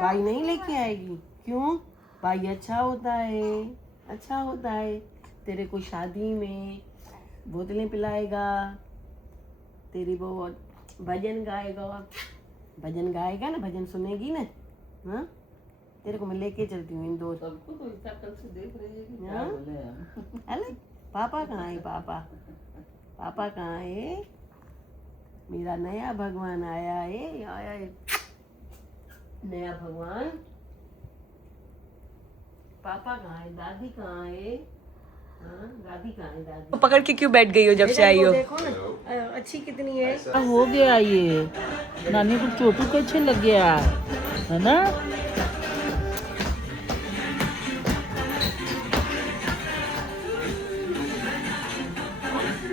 भाई नहीं लेके आएगी? क्यों? भाई अच्छा होता है, अच्छा होता है। तेरे को शादी में बोतलें पिलाएगा, तेरी वो भजन गाएगा, भजन गाएगा ना, भजन सुनेगी ना। हाँ, तेरे को मैं लेके चलती हूँ इंदौर। सबको तो इतना कल से देख रही है कि क्या बोले हम। अरे पापा कहाँ है? पापा पापा कहाँ है? मेरा नया भगवान आया है नया भगवान। पापा कहाँ है? दादी कहाँ है? हाँ, दादी कहाँ है? दादी पकड़ के क्यों बैठ गई हो जब से आई हो? देखो ना अच्छी कितनी है। हो गया ये, नानी को चोटू कैसे लग गया है ना।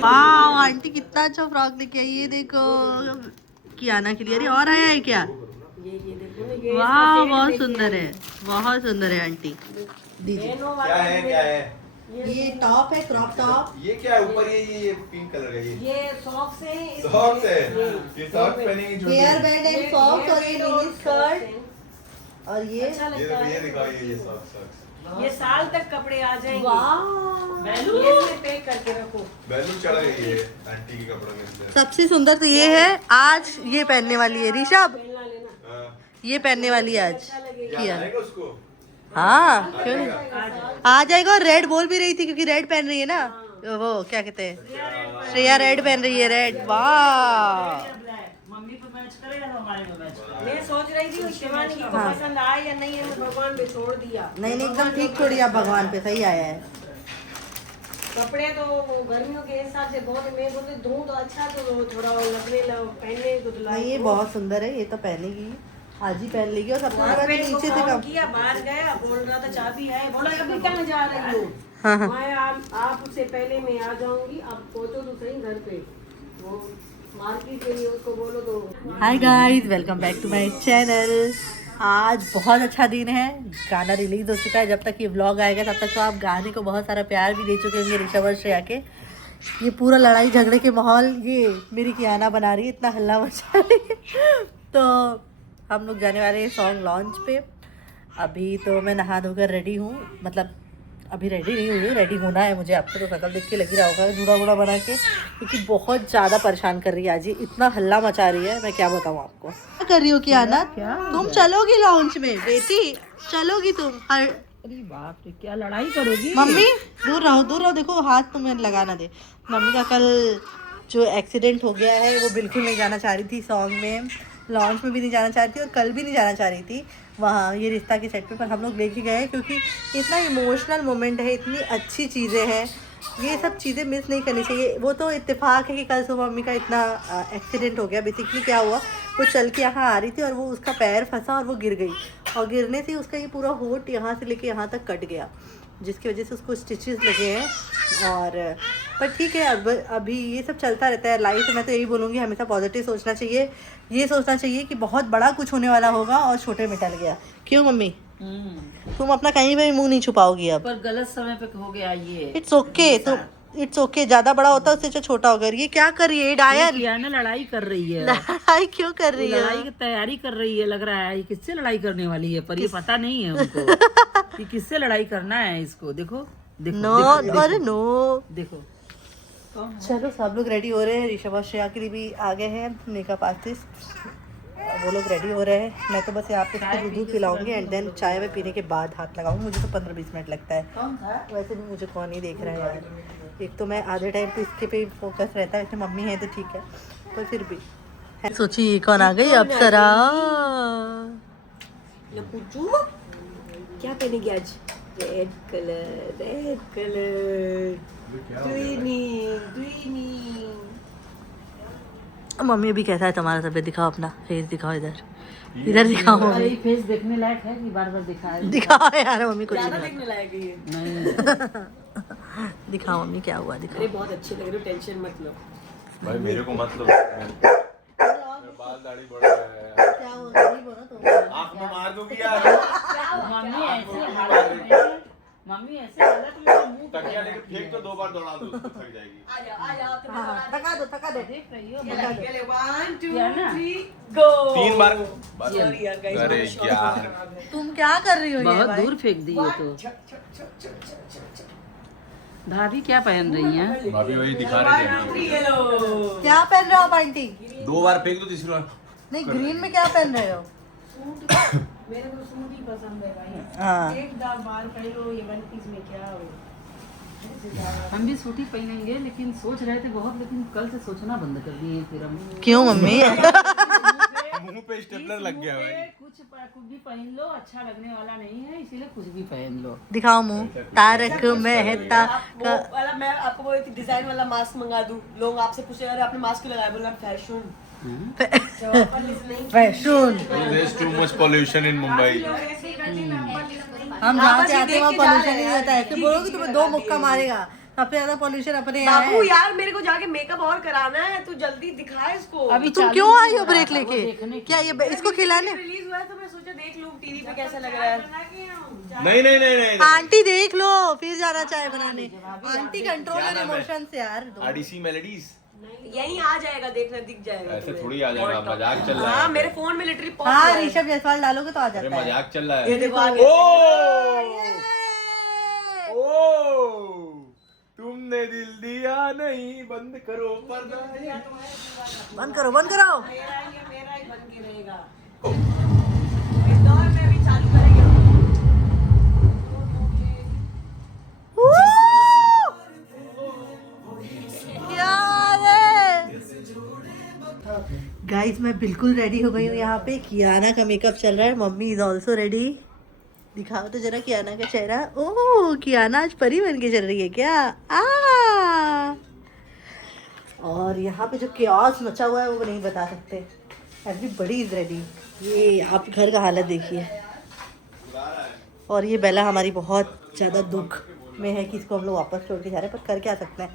वाह आंटी कितना अच्छा फ्रॉक लेके आई, ये देखो कियाना के लिए। अरे और आया है क्या? ये देखो ना, ये वाह बहुत सुंदर है, बहुत सुंदर है आंटी। दीजिए। क्या है क्या है? ये टॉप है, क्रॉप टॉप। ये क्या है ऊपर? ये पिंक कलर का ये सॉक्स है। सॉक्स है। ये सॉक्स पहनेंगी छोटी। हेयर बैंड एंड सॉक्स और ये मिनी स्कर्ट और ये अच्छा लगता है। ये दिखाओ, ये सॉक्स। ये साल तक कपड़े आ जाएंगे। वाह ये इसमें पैक करके रखो। बैलून चढ़ गई है आंटी के कपड़ों के अंदर। सबसे सुंदर तो ये है, आज ये पहनने वाली है ऋषभ, पहनना लेना, हाँ, ये पहनने वाली है आज अच्छा लगेगा। किया। आएगा उसको। हाँ क्यों नहीं, आ जाएगा। और रेड बोल भी रही थी क्योंकि रेड पहन रही है ना, वो क्या कहते हैं, श्रेया रेड पहन रही है, रेड। वाह मम्मी पे मैच करेगा तो हमारे पे मैच करेगा। मैं सोच रही थी शिवानी की हाँ। पसंद आए या नहीं, है भगवान पे छोड़ दिया। नहीं नहीं एकदम ठीक छोड़ी आप, भगवान पे सही आया है। कपड़े तो वो गर्मियों के हिसाब से बहुत, मैं बोलती धूँ तो अच्छा, तो वो थोड़ा लगने लग पहनने को तो नहीं ये बहुत सुंदर है, ये तो पहनेगी, आज ही पहन लेगी। और सबसे बड़ी बात है, नीचे से कम किया, बाहर गया, बोल रहा था चाबी है, बोला अभी कहाँ जा रही हो? हाँ हाँ मैं आप उससे पहले मैं आ जाऊंगी, आप पहुंचो तो सही घर पे, वो मार्केट के लिए उसको बोलो तो। Hi guys, welcome back to my channel. आज बहुत अच्छा दिन है, गाना रिलीज हो चुका है। जब तक ये व्लॉग आएगा तब तक तो आप गाने को बहुत सारा प्यार भी दे चुके होंगे ऋषभ और श्रेया के। ये पूरा लड़ाई झगड़े के माहौल ये मेरी कियाना बना रही है, इतना हल्ला मचा रही है। तो हम लोग जाने वाले हैं सॉन्ग लॉन्च पे। अभी तो मैं नहा धोकर रेडी हूँ, मतलब अभी रेडी नहीं हुई, रेडी होना है मुझे। आपको तो शकल देख के लग ही रहा होगा जूड़ा वूड़ा बना के, क्योंकि बहुत ज़्यादा परेशान कर रही है आज, ये इतना हल्ला मचा रही है, मैं क्या बताऊँ आपको। क्या कर रही हो कियाना? तुम चलोगी लॉन्च में बेटी, चलोगी तुम? अरे बाप रे, क्या लड़ाई करोगी? मम्मी दूर रहो, दूर रहो, देखो हाथ तुम्हें लगा ना दे। मम्मी का कल जो एक्सीडेंट हो गया है वो बिल्कुल नहीं जाना चाह रही थी सॉन्ग में, लॉन्च में भी नहीं जाना चाह रही थी और कल भी नहीं जाना चाह रही थी वहाँ ये रिश्ता के सेट पे। पर हम लोग लेके गए क्योंकि इतना इमोशनल मोमेंट है, इतनी अच्छी चीज़ें हैं, ये सब चीज़ें मिस नहीं करनी चाहिए। वो तो इत्तेफाक है कि कल सुबह मम्मी का इतना एक्सीडेंट हो गया। बेसिकली क्या हुआ, वो चल के यहाँ आ रही थी और वो उसका पैर फंसा और वो गिर गई, और गिरने से उसका ये पूरा होंठ यहाँ से लेके यहाँ तक कट गया, जिसकी वजह से उसको स्टिचेस लगे हैं। और पर ठीक है, अब अभी ये सब चलता रहता है लाइफ में। मैं तो यही बोलूँगी हमेशा पॉजिटिव सोचना चाहिए, ये सोचना चाहिए कि बहुत बड़ा कुछ होने वाला होगा और छोटे में टल गया। क्यों मम्मी, तुम अपना कहीं भी मुंह नहीं छुपाओगी अब? पर गलत समय पे हो गया ये। इट्स ओके, तो इट्स ओके, ज्यादा बड़ा होता है उससे जो छोटा होगा। ये क्या कर रही है डायर? कियाना लड़ाई कर रही है। लड़ाई क्यों कर रही है? लड़ाई की तैयारी कर रही है, लग रहा है ये किससे लड़ाई करने वाली है, पर ये पता नहीं है उनको कि किससे लड़ाई करना है इसको। देखो देखो नो, अरे नो। देखो। चलो सब लोग रेडी हो रहे हैं, ऋषभ और श्रेया के लिए भी आ गए हैं मेकअप आर्टिस्ट, वो लोग रेडी हो रहे हैं। मैं तो बस यहाँ पे इसको दूध पिलाऊंगी एंड देन चाय में पीने के बाद हाथ लगाऊंगी। मुझे तो 15-20 मिनट लगता है, वैसे भी मुझे कौन ही देख रहा है यार। एक तो मैं आधे टाइम पे इसके पे फोकस रहता है, वैसे मम्मी है तो ठीक है, पर फिर भी सोची कौन आ गई अप्सरा। क्या पहनेगी आज? Red colour, red colour, greeny. Mummy अभी कैसा है तुम्हारा तबीयत? दिखाओ अपना फेस, दिखाओ इधर, इधर दिखाओ अरे मम्मी, ये फेस देखने लायक है कि बार बार दिखाए? दिखाओ यार मम्मी कुछ ज्यादा नहीं। देखने लायक है ये। नहीं दिखाओ मम्मी क्या हुआ, दिखाओ। अरे बहुत अच्छे लग रहे हो, टेंशन मत लो। भाई मेरे को मतलब बाल दाढ़ी बढ़ गया है। क्या हुआ, गरीब हो ना तुम? आँख में मार दूंगी यार। मम्मी ऐसे हालत में, मम्मी ऐसे हालत में मुंह तकिया लेके फेंक तो 2 बार दौड़ा दो, उसको थक जाएगी। हाँ, थका दो थका दो। देख रही हो One, two, क्या ना? three, go. 3 बार Sorry यार, guys, अरे I'm यार तुम क्या कर रही हो ये बहुत भाई? दूर फेंक दी ये तो। भाभी क्या पहन रही हैं? भाभी वही दिखा रही One, two, थी। three, yellow. क्या पहन रहे हो आप आंटी? 2 बार फेंक दो, तीसरी बार नहीं ग्रीन में क्या पहन रहे हो? मेरे को सूट ही पसंद है भाई। हाँ एक दाग बाल पहनो, ये वन पीस में क्या हो? हम भी सूटी पहनेंगे, लेकिन सोच रहे थे बहुत, लेकिन कल से सोचना बंद कर दिए फिर हम। क्यों मम्मी? मुंह पे स्टेपलर लग गया भाई। कुछ भी पहन लो, अच्छा लगने वाला नहीं है, इसीलिए कुछ भी पहन लो। दिखाओ मुंह। तारक मेहता वो का वाला मैं आपको वो डिजाइन वाला मास्क मंगा दूं। लोग आपसे पूछे अरे आपने मास्क क्यों लगाया? बोला fashion. Fashion. There's too much pollution in Mumbai. हम जहाँ से आते हैं वहाँ पॉल्यूशन नहीं रहता है। फिर बोलोगे तुम्हें 2 मुक्का मारेगा। सबसे ज्यादा पॉल्यूशन अपने यहाँ बाबू है। यार मेरे को जाके मेकअप और कराना है, तू जल्दी दिखा इसको। अभी तुम चालू क्यों नहीं आई हो हो रहा ब्रेक था, वो लेके? देखने क्या ये इसको खिलाने? रिलीज हुआ है तो मैं सोचा देख लूं टीवी पे कैसा लग रहा है। नहीं नहीं नहीं नहीं आंटी देख लो फिर जाना चाय बनाने। आंटी कंट्रोल योर इमोशंस यार। आरडीसी मेलोडीज यहीं आ जाएगा, देखना दिख जाएगा। ऐसे थोड़ी आ जाएगा, मजाक चल रहा हाँ है। मेरे फोन में लिटरली पॉप हाँ ऋषभ जायसवाल डालोगे तो आ अरे जाता है। मजाक चल रहा ये है। देखो आ गया। ओ तुमने दिल दिया नहीं, बंद करो पर्दा। बंद करो बंद करो। मेरा ही बन के रहेगा। इंदौर में भी चालू करेंगे। गाइस मैं बिल्कुल रेडी हो गई हूँ। यहाँ पे कियाना का मेकअप चल रहा है। Mummy is also ready. दिखाओ तो जरा कियाना का चेहरा। ओह कियाना आज परी बन के चल रही है क्या? और यहाँ पे जो क्यास मचा हुआ है वो नहीं बता सकते। Everybody is ready. ये आप घर का हालत देखिए। और ये बेला हमारी बहुत ज़्यादा दुख में है कि इसको हम लोग वापस छोड़ के जा रहे हैं, पर कर क्या सकते हैं,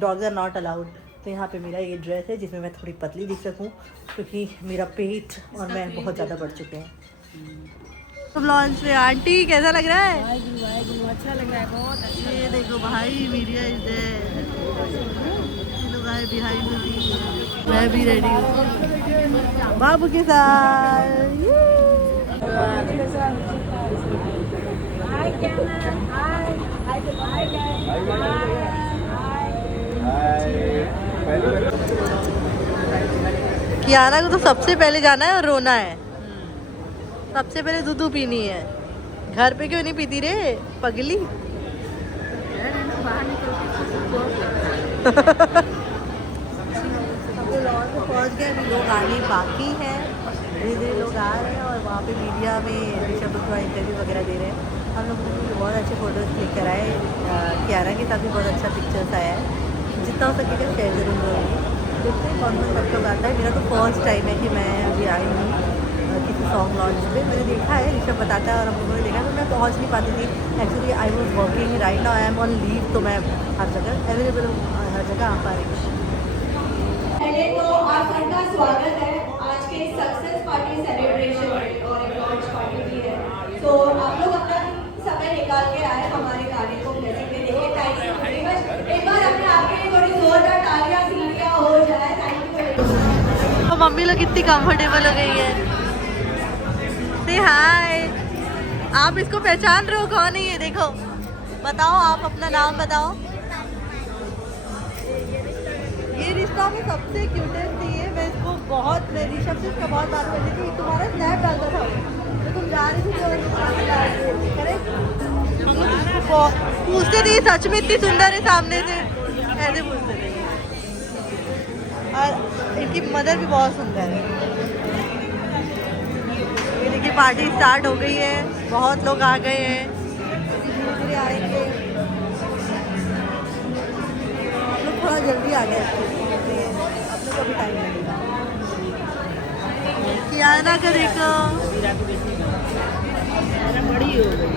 डॉग्स आर नॉट अलाउड। तो यहाँ पे मेरा ये ड्रेस है जिसमें मैं थोड़ी पतली दिख सकूँ, क्योंकि मेरा पेट और मैं बहुत ज़्यादा बढ़ चुके हैं। तो लॉन्च में आंटी कैसा लग रहा है? अच्छा लग रहा है, बहुत अच्छा। ये देखो भाई media is there, behind the scene. मैं भी रेडी हूँ बाबू के साथ। कियाना को तो सबसे पहले जाना है और रोना है। सबसे पहले दूध पीनी है। घर पे क्यों नहीं पीती रे पगली? पहुंच गए, अभी लोग आने बाकी हैं। धीरे धीरे लोग आ रहे हैं और वहाँ पे मीडिया में ऋषभ थोड़ा इंटरव्यू वगैरह दे रहे हैं। हम लोगों ने बहुत अच्छे फोटोज़ क्लिक कराए। कियाना के साथ भी बहुत अच्छा पिक्चर्स आया है। जितना हो सकेगा शेयर जरूर करूँगी। देखते हैं कौन कौन सब लोग आता है। मेरा तो फर्स्ट टाइम है कि मैं अभी आई हूँ किसी सॉन्ग लॉन्च पे। मैंने देखा है ऋषभ बताता है और हम लोगों ने देखा, तो मैं पहुँच नहीं पाती थी। Actually I was working, right now I am on leave, तो मैं हर जगह अवेलेबल हूँ, हर जगह आ पा रही हूँ। पहले तो आप सबका स्वागत है आज के सक्सेस पार्टी सेलिब्रेशन में, और एक लॉन्च पार्टी भी है। तो आप लोग अपना समय निकाल के आए हमारे गाने को प्रेजेंट में देखिए। Thank you very much. एक बार अपने आप के लिए थोड़ी जोरदार तालियां सीटियां हो जाए। Thank you. तो मम्मी लोग कितनी कंफर्टेबल हो गई है। से हाय। आप इसको पहचान रहे हो कौन है ये? देखो बताओ, आप अपना नाम बताओ। ये रिश्ता में सबसे क्यूटेस्ट थी ये। मैं इसको बहुत, मैं ऋषभ से इसका बहुत बात करती थी। तुम्हारा स्नैप डालता था तो तुम जा रही थी, करेक्ट? पूछते थे सच में इतनी सुंदर है सामने से, ऐसे पूछते थे। और इनकी मदर भी बहुत सुंदर है। ये देखिए पार्टी स्टार्ट हो गई है, बहुत लोग आ गए हैं। धीरे आएंगे लोग, थोड़ा जल्दी आ गए अपने को भी टाइम लगेगा। कियाना का देखो बड़ी हो गई।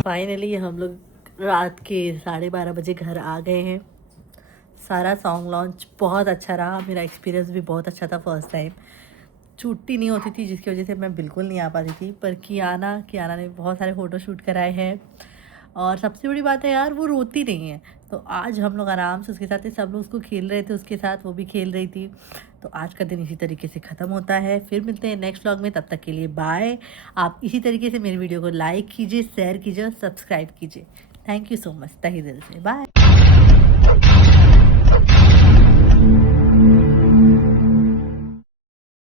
फाइनली हम लोग रात के 12:30 बजे घर आ गए हैं। सारा सॉन्ग लॉन्च बहुत अच्छा रहा, मेरा एक्सपीरियंस भी बहुत अच्छा था। फर्स्ट टाइम छुट्टी नहीं होती थी जिसकी वजह से मैं बिल्कुल नहीं आ पाती थी, पर कियाना ने बहुत सारे फ़ोटो शूट कराए हैं। और सबसे बड़ी बात है यार, वो रोती नहीं है। तो आज हम लोग आराम से उसके साथ ही, सब लोग उसको खेल रहे थे उसके साथ, वो भी खेल रही थी। तो आज का दिन इसी तरीके से ख़त्म होता है। फिर मिलते हैं नेक्स्ट व्लॉग में, तब तक के लिए बाय। आप इसी तरीके से मेरी वीडियो को लाइक कीजिए, शेयर कीजिए और सब्सक्राइब कीजिए। थैंक यू सो मच, तहे दिल से बाय।